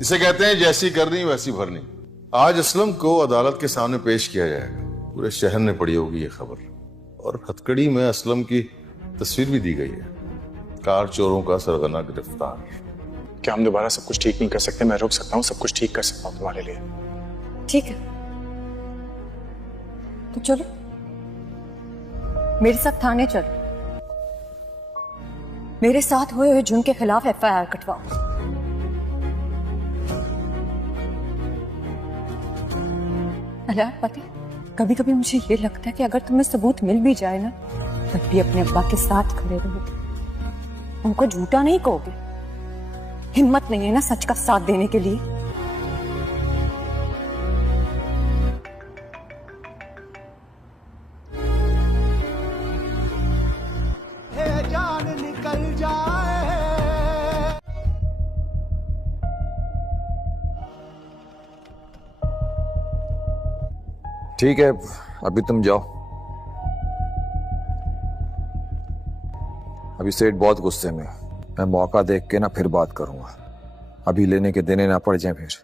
اسے کہتے ہیں جیسی کرنی ویسی بھرنی۔ آج اسلم کو عدالت کے سامنے پیش کیا جائے گا، پورے شہر نے پڑھی ہوگی یہ خبر، اور ہتھکڑی میں اسلم کی تصویر بھی دی گئی ہے، کار چوروں کا سرغنہ گرفتار۔ کیا ہم دوبارہ سب کچھ ٹھیک نہیں کر سکتے؟ میں رک سکتا ہوں، سب کچھ ٹھیک کر سکتا ہوں تمہارے لیے۔ ٹھیک ہے تو چلو میرے ساتھ تھانے چلو، میرے ساتھ ہوئے ہوئے جرم کے خلاف FIR کٹواؤ۔ پتہ کبھی کبھی مجھے یہ لگتا ہے کہ اگر تمہیں ثبوت مل بھی جائے نا، تب بھی اپنے ابا کے ساتھ کھڑے رہو، ان کو جھوٹا نہیں کہو گے۔ ہمت نہیں ہے نا سچ کا ساتھ دینے کے لیے؟ ٹھیک ہے ابھی تم جاؤ، ابھی سیٹ بہت غصے میں موقع دیکھ کے نا پھر بات کروں گا، ابھی لینے کے دینے نہ پڑ جائیں پھر۔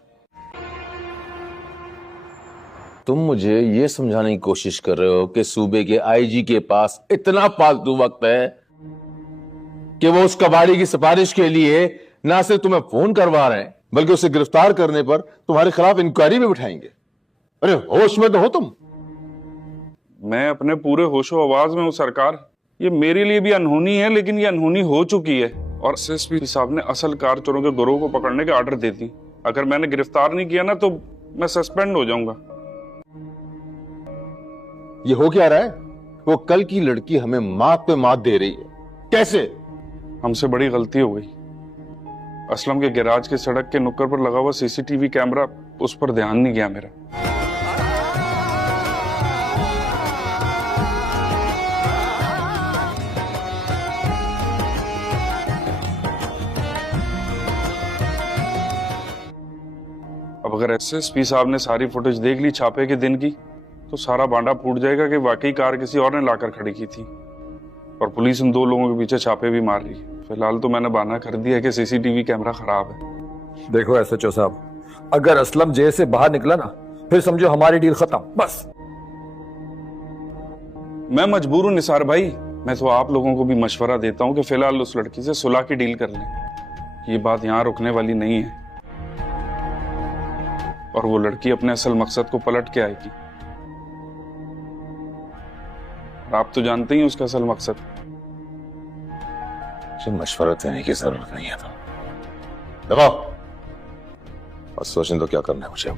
تم مجھے یہ سمجھانے کی کوشش کر رہے ہو کہ صوبے کے IG کے پاس اتنا فالتو وقت ہے کہ وہ اس کباڑی کی سفارش کے لیے نہ صرف تمہیں فون کروا رہے ہیں بلکہ اسے گرفتار کرنے پر تمہارے خلاف انکوائری بھی بٹھائیں گے۔ ارے ہوش میں تو ہو تم؟ میں اپنے پورے ہوش و آواز میں ہوں سرکار، یہ میرے لیے بھی انہونی ہے، لیکن یہ انہونی ہو چکی ہے، اور SSP صاحب نے اصل کار چوروں کے گروہ کو پکڑنے کا آرڈر دے دی۔ اگر میں نے گرفتار نہیں کیا نا تو میں سسپینڈ ہو جاؤں گا۔ یہ ہو کیا رہا ہے؟ وہ کل کی لڑکی ہمیں مات پہ مات دے رہی ہے، کیسے؟ ہم سے بڑی غلطی ہو گئی، اسلم کے گیراج کے سڑک کے نکر پر لگا ہوا CCTV کیمرہ، اس پر دھیان نہیں گیا میرا۔ اب اگر SSP صاحب نے ساری فوٹیج دیکھ لی چھاپے کے دن کی تو سارا بانڈا پھوٹ جائے گا کہ واقعی کار کسی اور نے لا کر کھڑی کی تھی، اور پولیس ان 2 لوگوں کے پیچھے چھاپے بھی مار رہی ہے۔ فی الحال تو میں نے بہانہ کر دیا کہ CCTV کیمرہ خراب ہے۔ دیکھو SHO صاحب، اگر اسلم جیل سے باہر نکلا نا پھر سمجھو ہماری ڈیل ختم، بس۔ میں مجبور ہوں نثار بھائی، میں تو آپ لوگوں کو بھی مشورہ دیتا ہوں کہ فی الحال اس لڑکی سے صلح کی ڈیل کر لیں، یہ بات یہاں رکنے والی نہیں ہے، اور وہ لڑکی اپنے اصل مقصد کو پلٹ کے آئے گی، اور آپ تو جانتے ہی اس کا اصل مقصد۔ مشورہ دینے کی ضرورت نہیں ہے، دباؤ اور سوچیں تو کیا کرنا ہے مجھے۔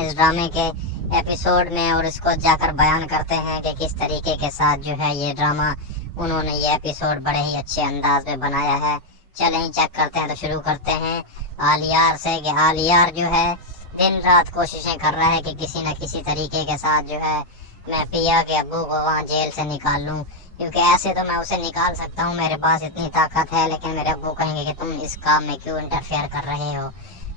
اس ڈرامے کے ایپیسوڈ میں اور اس کو جا کر بیان کرتے ہیں کہ کس طریقے کے ساتھ جو ہے یہ ڈرامہ انہوں نے یہ ایپیسوڈ بڑے ہی اچھے انداز میں بنایا ہے۔ چلیں چیک کرتے ہیں، تو شروع کرتے ہیں آلیار سے کہ آلیار جو ہے دن رات کوششیں کر رہا ہے کہ کسی نہ کسی طریقے کے ساتھ جو ہے میں پیا کے ابو کو وہاں جیل سے نکال لوں، کیونکہ ایسے تو میں اسے نکال سکتا ہوں، میرے پاس اتنی طاقت ہے، لیکن میرے ابو کہیں گے کہ تم اس کام میں کیوں انٹرفیئر کر رہے ہو،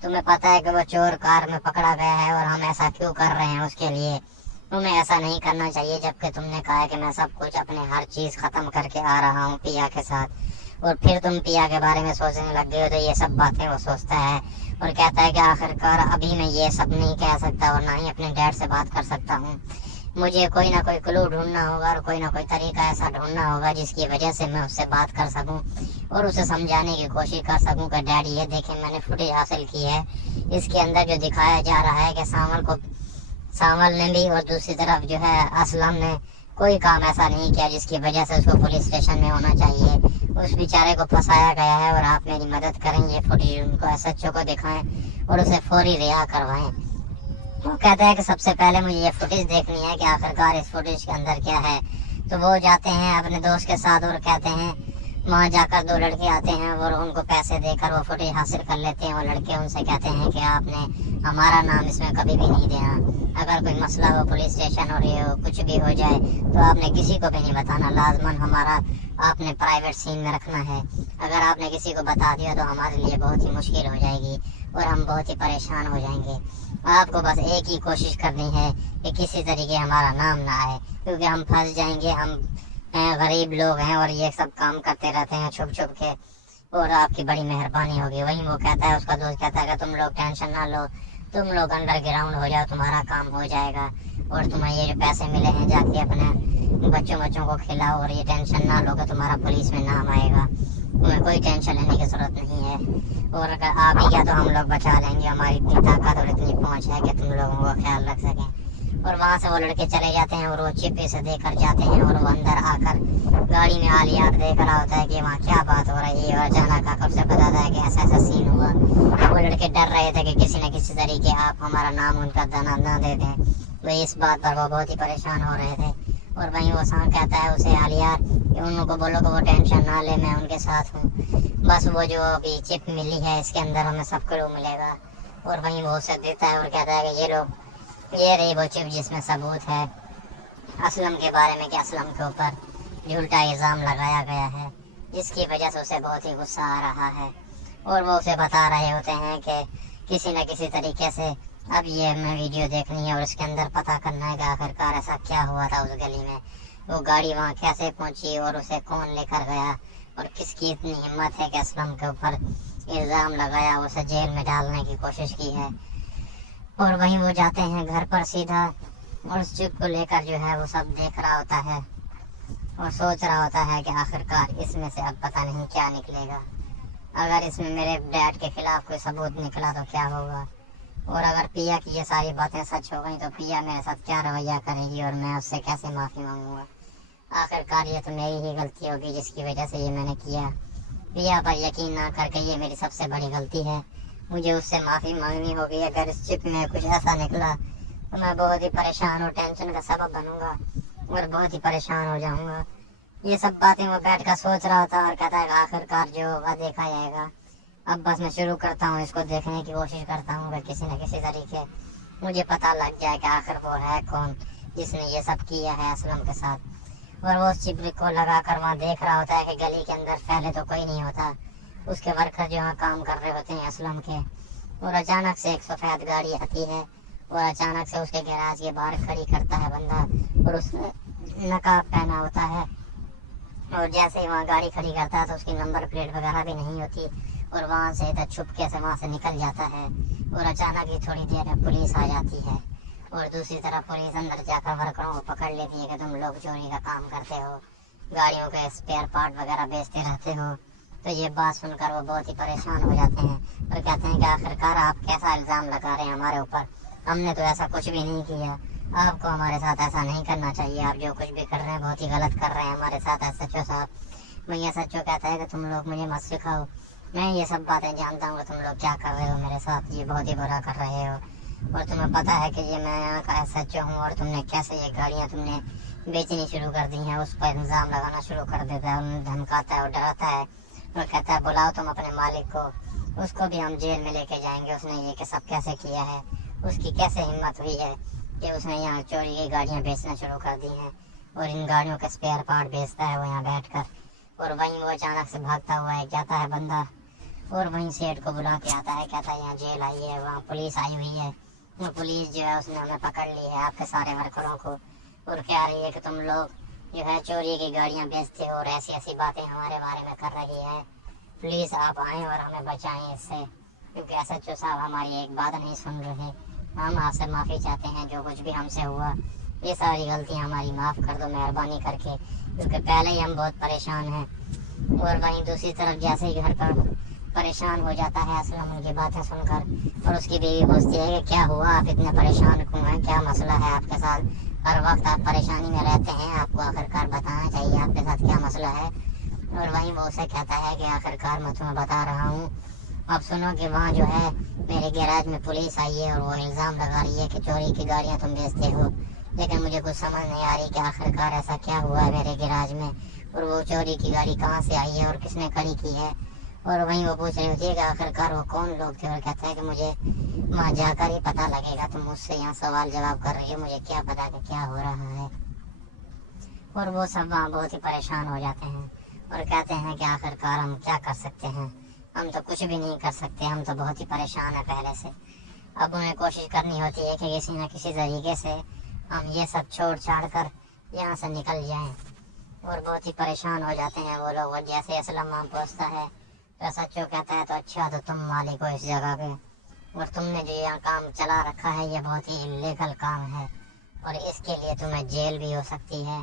تمہیں پتہ ہے کہ وہ چور کار میں پکڑا گیا ہے اور ہم ایسا کیوں کر رہے ہیں اس کے لیے، تمہیں ایسا نہیں کرنا چاہیے، جبکہ تم نے کہا ہے کہ میں سب کچھ اپنے ہر چیز ختم کر کے آ رہا ہوں پیا کے ساتھ، اور پھر تم پیا کے بارے میں سوچنے لگ گئے ہو۔ تو یہ سب باتیں وہ سوچتا ہے اور کہتا ہے کہ آخرکار ابھی میں یہ سب نہیں کہہ سکتا اور نہ ہی اپنے ڈیڈ سے بات کر سکتا ہوں، مجھے کوئی نہ کوئی کلو ڈھونڈنا ہوگا اور کوئی نہ کوئی طریقہ ایسا ڈھونڈنا ہوگا جس کی وجہ سے میں اس سے بات کر سکوں اور اسے سمجھانے کی کوشش کر سکوں کہ ڈیڈی یہ دیکھیں میں نے فوٹیج حاصل کی ہے، اس کے اندر جو دکھایا جا رہا ہے کہ سانول نے بھی اور دوسری طرف جو ہے اسلم نے کوئی کام ایسا نہیں کیا جس کی وجہ سے اس کو پولیس اسٹیشن میں ہونا چاہیے، اس بیچارے کو پھنسایا گیا ہے اور آپ میری مدد کریں، یہ فوٹیج ان کو SHO کو دکھائیں اور اسے فوری رہا کروائیں۔ وہ کہتا ہے کہ سب سے پہلے مجھے یہ فوٹیج دیکھنی ہے کہ آخرکار اس فوٹیج کے اندر کیا ہے۔ تو وہ جاتے ہیں اپنے دوست کے ساتھ اور کہتے ہیں، وہاں جا کر 2 لڑکے آتے ہیں اور ان کو پیسے دے کر وہ فوٹیج حاصل کر لیتے ہیں، اور لڑکے ان سے کہتے ہیں کہ آپ نے ہمارا نام اس میں کبھی بھی نہیں دینا، اگر کوئی مسئلہ ہو پولیس اسٹیشن اور یہ ہو کچھ بھی ہو جائے تو آپ نے کسی کو بھی نہیں بتانا، لازماً ہمارا آپ نے پرائیویٹ سین میں رکھنا ہے، اگر آپ نے کسی کو بتا دیا تو ہمارے لیے بہت ہی مشکل ہو جائے گی اور ہم بہت ہی پریشان ہو جائیں گے، آپ کو بس ایک ہی کوشش کرنی ہے کہ کسی طریقے ہمارا نام نہ آئے، کیونکہ ہم پھنس جائیں گے، ہم غریب لوگ ہیں اور یہ سب کام کرتے رہتے ہیں چھپ چھپ کے، और आपकी बड़ी मेहरबानी होगी। वहीं वो कहता है, उसका दोस्त कहता है कि तुम लोग टेंशन ना लो, तुम लोग अंडरग्राउंड हो जाओ, तुम्हारा काम हो जाएगा, और तुम्हें ये जो पैसे मिले हैं जाके अपने बच्चों को खिलाओ, और ये टेंशन ना लो कि तुम्हारा पुलिस में नाम आएगा, तुम्हें कोई टेंशन लेने की जरूरत नहीं है, और अगर आ भी गया तो हम लोग बचा लेंगे, हमारी इतनी ताकत और इतनी पहुंच है कि तुम लोगों का ख्याल रख सकें। और वहाँ से वो लड़के चले जाते हैं और वो चिप्पी से देकर जाते हैं, और वो अंदर आकर गाड़ी में आलियात देख रहा होता है कि वहाँ क्या बात हो रही है, और अचानक आकर उसे बताता है कि ऐसा ऐसा सीन हुआ। वो लड़के डर रहे थे कि किसी न किसी तरीके आप हमारा नाम उनका दाना ना दे दें, तो इस बात पर वो बहुत ही परेशान हो रहे थे। और वहीं वो सांड कहता है उसे, आलियात, कि उन लोगों को बोलो कि वो टेंशन ना ले, मैं उनके साथ हूँ, बस वो जो अभी चिप मिली है इसके अंदर हमें सब क्लू मिलेगा। और वहीं वो उसे देता है और कहता है कि ये रही वो चिप जिसमें सबूत है असलम के बारे में, कि असलम के ऊपर झूठा इल्ज़ाम लगाया गया है, जिसकी वजह से उसे बहुत ही गुस्सा आ रहा है। और वो उसे बता रहे होते हैं कि किसी न किसी तरीके से अब ये हमें वीडियो देखनी है और इसके अंदर पता करना है कि आखिरकार ऐसा क्या हुआ था उस गली में, वो गाड़ी वहाँ कैसे पहुँची और उसे कौन लेकर गया, और किसकी इतनी हिम्मत है कि असलम के ऊपर इल्ज़ाम लगाया, उसे जेल में डालने की कोशिश की है। और वहीं वो जाते हैं घर पर सीधा, और उस चिप को लेकर जो है वो सब देख रहा होता है और सोच रहा होता है कि आखिरकार इसमें से अब पता नहीं क्या निकलेगा, अगर इसमें मेरे डैड के खिलाफ कोई सबूत निकला तो क्या होगा, और अगर पिया की ये सारी बातें सच हो गई तो पिया मेरे साथ क्या रवैया करेगी और मैं उससे कैसे माफ़ी मांगूंगा। आखिरकार ये तो मेरी ही गलती होगी जिसकी वजह से ये मैंने किया। पिया पर यकीन ना करके ये मेरी सबसे बड़ी गलती है, मुझे उससे माफ़ी मांगनी होगी। अगर इस चिप में कुछ ऐसा निकला तो मैं बहुत ही परेशान और टेंशन का सबब बनूंगा और बहुत ही परेशान हो जाऊंगा। ये सब बातें वो बैठ कर सोच रहा था और कहता है कि आखिरकार जो होगा देखा जाएगा। अब बस मैं शुरू करता हूँ, इसको देखने की कोशिश करता हूँ कि किसी न किसी तरीके मुझे पता लग जाए कि आखिर वो है कौन जिसने ये सब किया है असलम के साथ। और वो चिप को लगा कर वहाँ देख रहा होता है कि गली के अंदर पहले तो कोई नहीं होता, उसके वर्कर जो वहाँ काम कर रहे होते हैं असलम के। और अचानक से एक सफ़ेद गाड़ी आती है और अचानक से उसके गैराज के बाहर खड़ी करता है बंदा, और उसने नकाब पहना होता है, और जैसे ही वहाँ गाड़ी खड़ी करता है तो उसकी नंबर प्लेट वगैरह भी नहीं होती, और वहाँ से इधर छुपके से वहाँ से निकल जाता है। और अचानक ही थोड़ी देर में पुलिस आ जाती है, और दूसरी तरफ पुलिस अंदर जाकर वर्करों को पकड़ लेती है कि तुम लोग चोरी का काम करते हो, गाड़ियों के स्पेयर पार्ट वगैरह बेचते रहते हो। तो ये बात सुनकर वो बहुत ही परेशान हो जाते हैं और कहते हैं कि आखिरकार आप कैसा इल्ज़ाम लगा रहे हैं हमारे ऊपर, हमने तो ऐसा कुछ भी नहीं किया, आपको हमारे साथ ऐसा नहीं करना चाहिए, आप जो कुछ भी कर रहे हैं बहुत ही गलत कर रहे हैं हमारे साथ। SHO साहब, भैया SHO कहता है कि तुम लोग मुझे मत सिखाओ, मैं ये सब बातें जानता हूँ, तुम लोग क्या कर रहे हो मेरे साथ, ये बहुत ही बुरा कर रहे हो, और तुम्हें पता है कि ये मैं यहाँ का SHO हूँ, और तुमने कैसे ये गाड़ियाँ तुमने बेचनी शुरू कर दी हैं, उस पर इल्ज़ाम लगाना शुरू कर देता है, उन्हें धमकाता है और डराता है और कहता है बुलाओ तुम अपने मालिक को, उसको भी हम जेल में लेके जाएंगे, उसने ये सब कैसे किया है, उसकी कैसे हिम्मत हुई है कि उसने यहाँ चोरी की गाड़ियाँ बेचना शुरू कर दी हैं, और इन गाड़ियों के स्पेयर पार्ट बेचता है वो यहाँ बैठकर। और वहीं वो अचानक से भागता हुआ जाता है बंदा, और वहीं सेठ को बुला के आता है, कहता है यहाँ जेल आई है, वहाँ पुलिस आई हुई है, वो पुलिस जो है उसने हमें पकड़ ली है आपके सारे वर्करों को, और कह रही है कि तुम लोग जो है चोरी की गाड़ियाँ बेचते हो और ऐसी ऐसी बातें हमारे बारे में कर रही है, प्लीज़ आप आएँ और हमें बचाएं इससे, क्योंकि SHO साहब हमारी एक बात नहीं सुन रहे, हम आपसे माफ़ी चाहते हैं, जो कुछ भी हमसे हुआ ये सारी गलतियाँ हमारी माफ़ कर दो मेहरबानी करके, क्योंकि पहले ही हम बहुत परेशान हैं। और वहीं दूसरी तरफ जैसे ही घर पर परेशान हो जाता है असलम उनकी बातें सुनकर, और उसकी बीवी पूछती है कि क्या हुआ, आप इतने परेशान क्यों हैं, क्या मसला है आपके साथ, हर वक्त आप परेशानी में रहते हैं, आपको आखिरकार बताना चाहिए आपके साथ क्या मसला है। और वहीं वो उसे कहता है कि आखिरकार मैं तुम्हें बता रहा हूँ, अब सुनो कि वहाँ जो है मेरे गैराज में पुलिस आई है और वो इल्ज़ाम लगा रही है कि चोरी की गाड़ियाँ तुम बेचते हो, लेकिन मुझे कुछ समझ नहीं आ रही कि आखिरकार ऐसा क्या हुआ है मेरे गैराज में, और वो चोरी की गाड़ी कहाँ से आई है और किसने खड़ी की है। और वहीं वो पूछ रही होती है कि आखिरकार वो कौन लोग थे, और कहता है कि मुझे वहाँ जाकर ही पता लगेगा, तुम मुझसे यहाँ सवाल जवाब कर रही हो, मुझे क्या पता कि क्या हो रहा है। और वो सब वहाँ बहुत ही परेशान हो जाते हैं और कहते हैं कि आखिरकार हम क्या कर सकते हैं, हम तो कुछ भी नहीं कर सकते, हम तो बहुत ही परेशान हैं पहले से। अब उन्हें कोशिश करनी होती है कि किसी न किसी तरीके से हम ये सब छोड़ छाड़ कर यहाँ से निकल जाएं, और बहुत ही परेशान हो जाते हैं वो लोग। और जैसे असलम वहाँ पहुँचता है तो सच्चो कहता है तो अच्छा, तो तुम मालिक हो इस जगह के, और तुमने जो यहाँ काम चला रखा है ये बहुत ही इलीगल काम है, और इसके लिए तुम्हें जेल भी हो सकती है।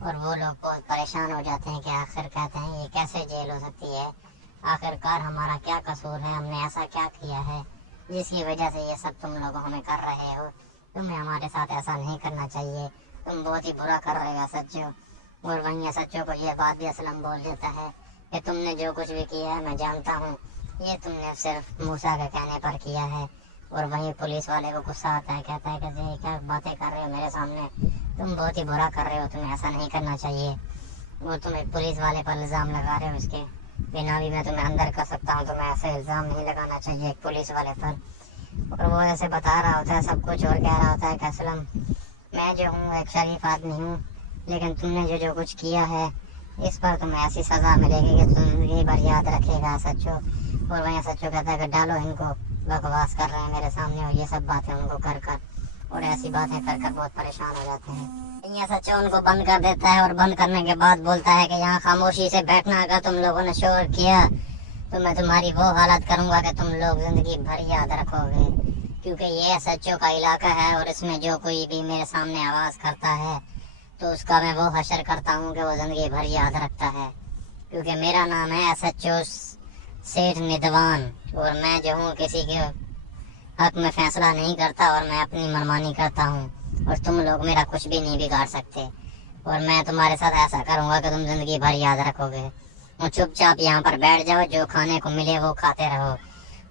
और वो लोग बहुत परेशान हो जाते हैं कि आखिर कहते हैं ये कैसे जेल हो सकती है, आखिरकार हमारा क्या कसूर है, हमने ऐसा क्या किया है जिसकी वजह से ये सब तुम लोग हमें कर रहे हो, तुम्हें हमारे साथ ऐसा नहीं करना चाहिए, तुम बहुत ही बुरा कर रहे हो सच्चो। और वहीं सच्चो को ये बात भी असलम बोल देता है कि तुमने जो कुछ भी किया है मैं जानता हूँ, ये तुमने सिर्फ मूसा के कहने पर किया है। और वहीं पुलिस वाले को गुस्सा आता है, कहता है कि ये क्या बातें कर रहे हो मेरे सामने, तुम बहुत ही बुरा कर रहे हो, तुम्हें ऐसा नहीं करना चाहिए, और तुम्हें पुलिस वाले पर इल्ज़ाम लगा रहे हो, इसके बिना भी मैं तुम्हें अंदर कर सकता हूँ, तुम्हें ऐसे इल्ज़ाम नहीं लगाना चाहिए एक पुलिस वाले पर। और वो ऐसे बता रहा होता है सब कुछ और कह रहा होता है कि असलम मैं जो हूँ एक शरीफ आदमी हूँ, लेकिन तुमने जो कुछ किया है इस पर तुम्हें ऐसी सज़ा मिलेगी कि तुम जिंदगी भर याद रखेगा सच्चो। और वहीं सच्चो कहता है कि डालो इनको, बकवास कर रहे हैं मेरे सामने, और ये सब बातें उनको कर कर और ऐसी बातें कर कर बहुत परेशान हो जाते हैं। यहाँ सच्चो उनको बंद कर देता है, और बंद करने के बाद बोलता है कि यहाँ खामोशी से बैठना, अगर तुम लोगों ने शोर किया तो मैं तुम्हारी वो हालत करूँगा कि तुम लोग जिंदगी भर याद रखोगे, क्योंकि ये सच्चो का इलाका है, और इसमें जो कोई भी मेरे सामने आवाज़ करता है तो उसका मैं वो हशर करता हूँ कि वो जिंदगी भर याद रखता है, क्योंकि मेरा नाम है सच्चो सेठ निधवान, और मैं जो हूँ किसी के हक में फैसला नहीं करता, और मैं अपनी मनमानी करता हूँ, और तुम लोग मेरा कुछ भी नहीं बिगाड़ सकते, और मैं तुम्हारे साथ ऐसा करूँगा कि तुम जिंदगी भर याद रखोगे, और चुपचाप यहाँ पर बैठ जाओ, जो खाने को मिले वो खाते रहो।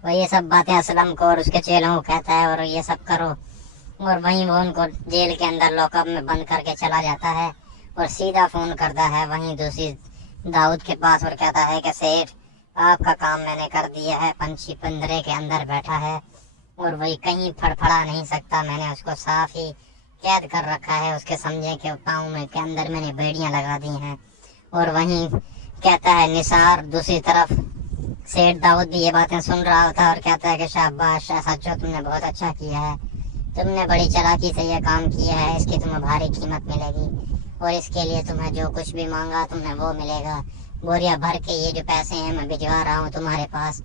वो ये सब बातें असलम को और उसके चेलों को कहता है, और ये सब करो, और वहीं वो उनको जेल के अंदर लॉकअप में बंद करके चला जाता है, और सीधा फोन करता है वहीं दूसरी दाऊद के पास, और कहता है कि सेठ आपका काम मैंने कर दिया है, पंछी पिंजरे के अंदर बैठा है और वही कहीं फड़फड़ा नहीं सकता, मैंने उसको साफ ही कैद कर रखा है, उसके समझे के पाँव में के अंदर मैंने बेड़ियां लगा दी हैं। और वहीं कहता है निसार दूसरी तरफ सेठ दाऊद भी ये बातें सुन रहा होता, और कहता है कि शाबाश सच्चो तुमने बहुत अच्छा किया है, तुमने बड़ी चालाकी से यह काम किया है, इसकी तुम्हें भारी कीमत मिलेगी, और इसके लिए तुम्हें जो कुछ भी मांगा तुम्हें वो मिलेगा। बोरिया भर के ये जो पैसे हैं मैं भिजवा रहा हूँ तुम्हारे पास,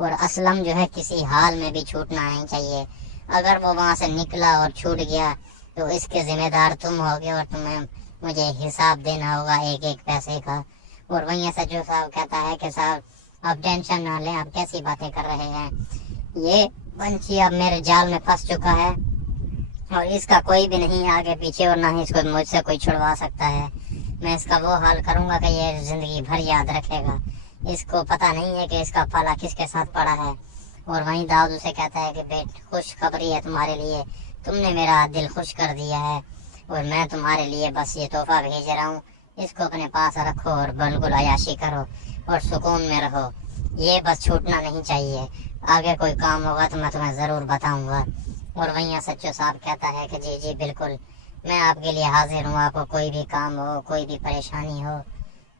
और असलम जो है किसी हाल में भी छूटना नहीं चाहिए, अगर वो वहाँ से निकला और छूट गया तो इसके जिम्मेदार तुम होगे, और तुम्हें मुझे हिसाब देना होगा एक एक पैसे का। और वहीं सच्चो साहब कहता है कि साहब आप टेंशन ना लें, आप कैसी बातें कर रहे हैं, ये पंछी अब मेरे जाल में फंस चुका है, और इसका कोई भी नहीं आगे पीछे, और ना ही इसको मुझसे कोई छुड़वा सकता है। मैं इसका वो हाल करूंगा कि ये जिंदगी भर याद रखेगा, इसको पता नहीं है कि इसका पाला किसके साथ पड़ा है। और वहीं दाऊद उसे कहता है कि बेट खुश खबरी है तुम्हारे लिए, तुमने मेरा दिल खुश कर दिया है, और मैं तुम्हारे लिए बस ये तोहफा भेज रहा हूँ, इसको अपने पास रखो और बिल्कुल अयाशी करो और सुकून में रहो, ये बस छूटना नहीं चाहिए, आगे कोई काम होगा तो मैं तुम्हें ज़रूर बताऊंगा। और वहीं सच्चो साहब कहता है कि जी जी बिल्कुल, मैं आपके लिए हाजिर हूँ, आपको कोई भी काम हो, कोई भी परेशानी हो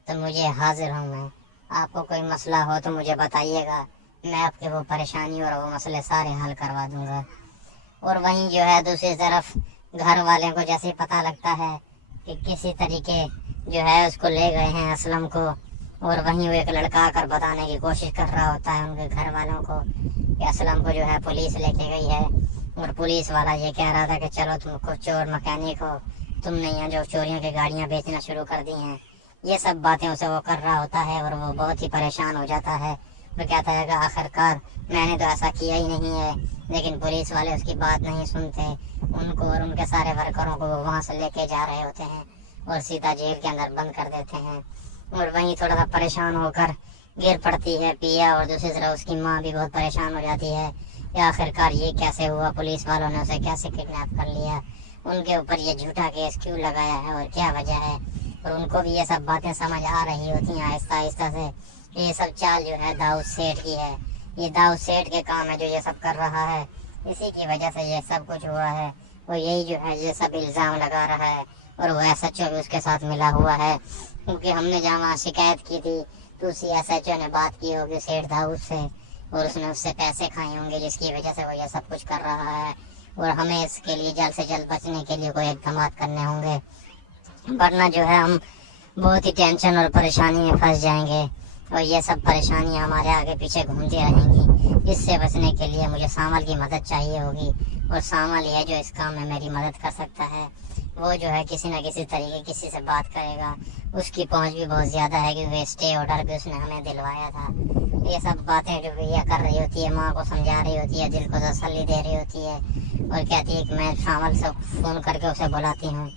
तो मुझे हाजिर हूँ मैं, आपको कोई मसला हो तो मुझे बताइएगा, मैं आपके वो परेशानी और वो मसले सारे हल करवा दूंगा। और वहीं जो है दूसरी तरफ घर वाले को जैसे ही पता लगता है कि किसी तरीके जो है उसको ले गए हैं असलम को, और वहीं वो एक लड़का आकर बताने की कोशिश कर रहा होता है उनके घर वालों को कि असलम को जो है पुलिस लेके गई है, और पुलिस वाला ये कह रहा था कि चलो तुम खुद चोर मैकेनिक हो, तुमने यहाँ जो चोरियों की गाड़ियाँ बेचना शुरू कर दी हैं, ये सब बातें उसे वो कर रहा होता है, और वो बहुत ही परेशान हो जाता है। वो कहता है कि आखिरकार मैंने तो ऐसा किया ही नहीं है, लेकिन पुलिस वाले उसकी बात नहीं सुनते, उनको और उनके सारे वर्करों को वो वहाँ से लेके जा रहे होते हैं और सीधा जेल के अंदर बंद कर देते हैं। और वहीं थोड़ा सा परेशान होकर गिर पड़ती है पिया, और दूसरी तरफ उसकी माँ भी बहुत परेशान हो जाती है कि आखिरकार ये कैसे हुआ, पुलिस वालों ने उसे कैसे किडनैप कर लिया, उनके ऊपर ये झूठा केस क्यों लगाया है और क्या वजह है। और उनको भी ये सब बातें समझ आ रही होती हैं आहिस्ता आहिस्ता से, ये सब चाल जो है दाऊद सेठ की है, ये दाऊद सेठ के काम है जो ये सब कर रहा है, इसी की वजह से ये सब कुछ हुआ है। वो यही जो है ये सब इल्ज़ाम लगा रहा है, और वो SHO भी उसके साथ मिला हुआ है, क्योंकि हमने जहाँ वहाँ शिकायत की थी तो उसी SHO ने बात की होगी सेठ दाऊद से, और उसने उससे पैसे खाए होंगे जिसकी वजह से वो ये सब कुछ कर रहा है। और हमें इसके लिए जल्द से जल्द बचने के लिए कोई इक़दाम करने होंगे, वरना जो है हम बहुत ही टेंशन और परेशानी में फंस जाएंगे। और ये सब परेशानियां हमारे आगे पीछे घूमती रहेंगी। इससे बचने के लिए मुझे सामल की मदद चाहिए होगी, और सामल है जो इस काम में मेरी मदद कर सकता है। वो जो है किसी न किसी तरीके किसी से बात करेगा। उसकी पहुंच भी बहुत ज़्यादा है क्योंकि स्टे ऑर्डर भी उसने हमें दिलवाया था। ये सब बातें जो भैया कर रही होती है, माँ को समझा रही होती है, दिल को तसल्ली दे रही होती है, और कहती है कि मैं सामल से फ़ोन करके उसे बुलाती हूँ।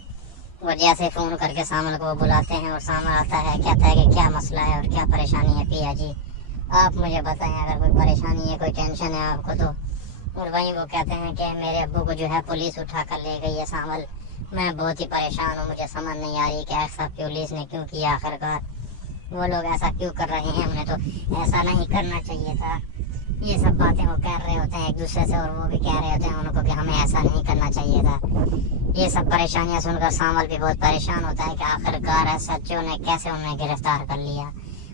और जैसे फ़ोन करके सामल को बुलाते हैं और सामल आता है, कहता है कि क्या मसला है और क्या परेशानी है पिया जी, आप मुझे बताएं, अगर कोई परेशानी है, कोई टेंशन है आपको तो। और वहीं वो कहते हैं कि मेरे अब्बू को जो है पुलिस उठा कर ले गई है सामल, मैं बहुत ही परेशान हूँ, मुझे समझ नहीं आ रही कि ऐसा पुलिस ने क्यों किया, आखिरकार वो लोग ऐसा क्यों कर रहे हैं, उन्हें तो ऐसा नहीं करना चाहिए था। ये सब बातें वो कह रहे होते हैं एक दूसरे से, और वो भी कह रहे होते हैं उनको कि हमें ऐसा नहीं करना चाहिए था। ये सब परेशानियां सुनकर सामल भी बहुत परेशान होता है कि आखिरकार एसएचओ ने कैसे उन्हें गिरफ्तार कर लिया।